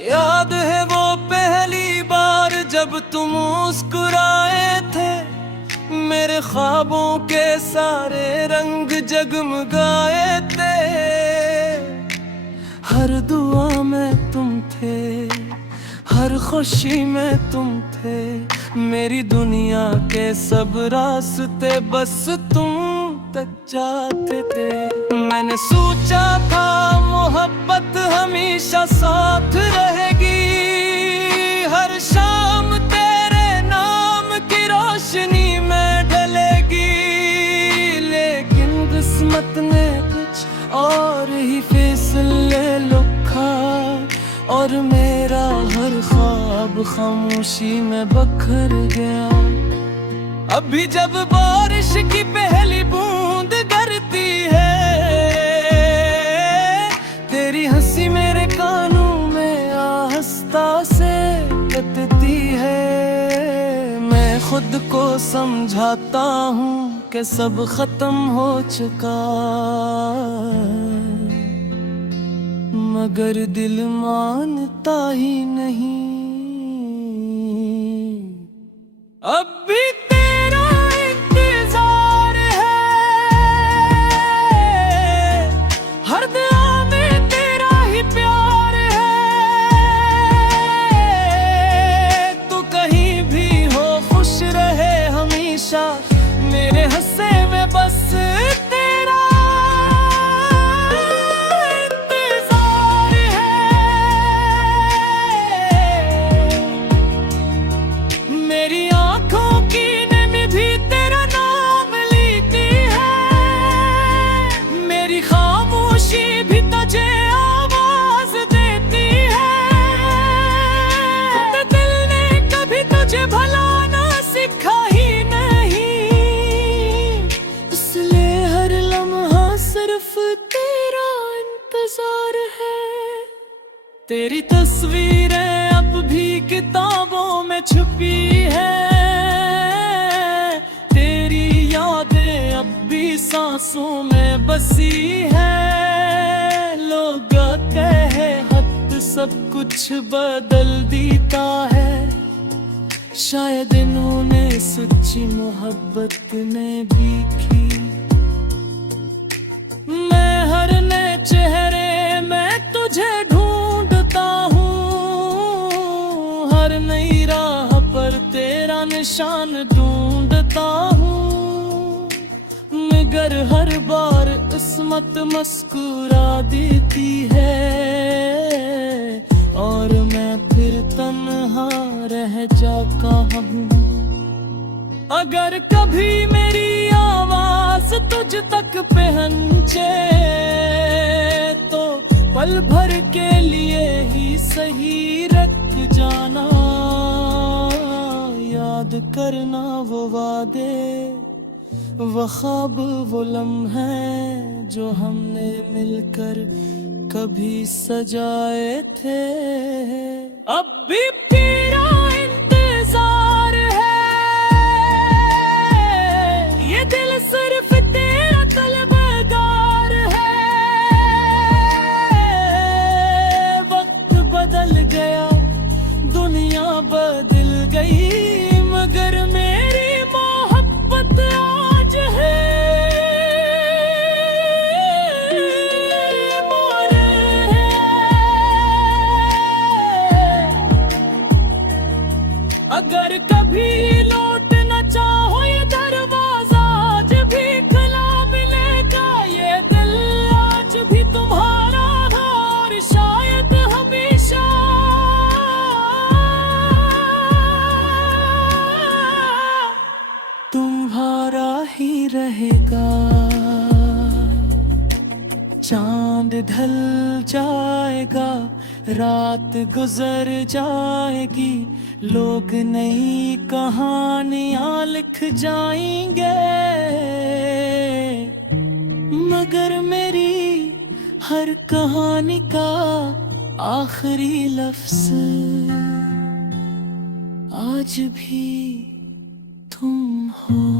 याद है वो पहली बार जब तुम मुस्कुराए थे, मेरे ख्वाबों के सारे रंग जगमगाए थे। हर दुआ में तुम थे, हर खुशी में तुम थे, मेरी दुनिया के सब रास्ते बस तुम तक जाते थे। मैंने सोचा था मोहब्बत हमेशा साथ रहेगी, हर शाम तेरे नाम की रोशनी में ढलेगी। लेकिन किस्मत ने कुछ और ही फैसले लिखा और मेरा हर ख्वाब खामोशी में बखर गया। अभी जब बारिश की पहली बूंद गिरती है, तेरी हंसी मेरे कानों में आहिस्ता से कटती है। मैं खुद को समझाता हूँ कि सब खत्म हो चुका, मगर दिल मानता ही नहीं। अब भी तेरा इंतजार है, हर दुआ में तेरा ही प्यार है। तू कहीं भी हो खुश रहे हमेशा, मेरे हंसे में बस तेरी तस्वीरें अब भी किताबों में छुपी है, तेरी यादें अब भी सांसों में बसी है। लोग कहते हैं हद सब कुछ बदल देता है, शायद इन्होंने सच्ची मोहब्बत ने भी की। मैं हर नए चेहरे में तुझे तेरा निशान ढूंढता हूँ, मगर हर बार किस्मत मुस्कुरा देती है और मैं फिर तन्हा रह जाता हूँ। अगर कभी मेरी आवाज तुझ तक पहुंचे तो पल भर के लिए ही सही रख जाना। याद करना वो वादे, वो ख्वाब, वो लम्हे जो हमने मिलकर कभी सजाए थे। अब भी तेरा इंतजार है, ये दिल सिर्फ तेरा तलबगार है। वक्त बदल गया, दुनिया बदल गई, मगर मेरी मोहब्बत आज है। अगर कभी लौट न चाहो ये दरवाजा आज भी खुला मिलेगा, ये दिल आज भी तुम्हारा है और शायद हमेशा तुम्हारा ही रहेगा। चांद ढल जाएगा, रात गुजर जाएगी, लोग नई कहानियां लिख जाएंगे, मगर मेरी हर कहानी का आखिरी लफ्ज आज भी तुम हो।